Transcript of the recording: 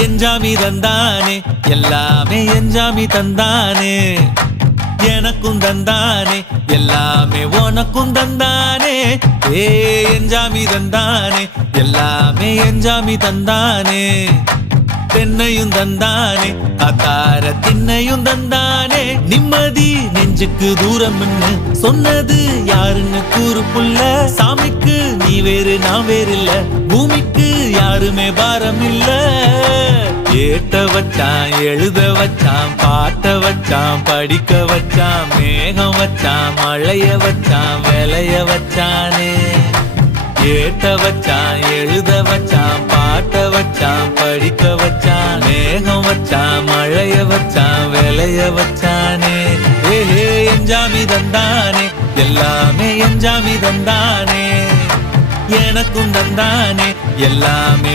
எஞ்சாமி தந்தானே எல்லாமே எஞ்சாமி தந்தானே எனக்கும் தந்தானே எல்லாமே உனக்கும் தந்தானே ஏ எஞ்சாமி தந்தானே எல்லாமே எஞ்சாமி தந்தானே தென்னையும் தந்தானே காத்தார திண்ணையும் தந்தானே நிம்மதி நெஞ்சுக்கு தூரம் சொன்னது யாருன்னு கூறு புள்ள சாமிக்கு நீ வேறு நான் வேறு இல்ல பூமிக்கு யாருமே பாரம் இல்ல ஏத்த வச்சான் எழுத வச்சான் பாட்ட வச்சான் படிக்க வச்சான் மேகம் வச்சான் மழைய வச்சான் விளைய வச்சானே ஏத்த வச்சான் எழுத வச்சான் பாட்ட வச்சான் படிக்க வச்சான் மேகம் வச்சான் மழைய வச்சான் விளைய வச்சானே ஏஹே எஞ்சாமி தந்தானே எல்லாமே எஞ்சாமி தந்தானே எனக்கும் தந்தானே எல்லாமே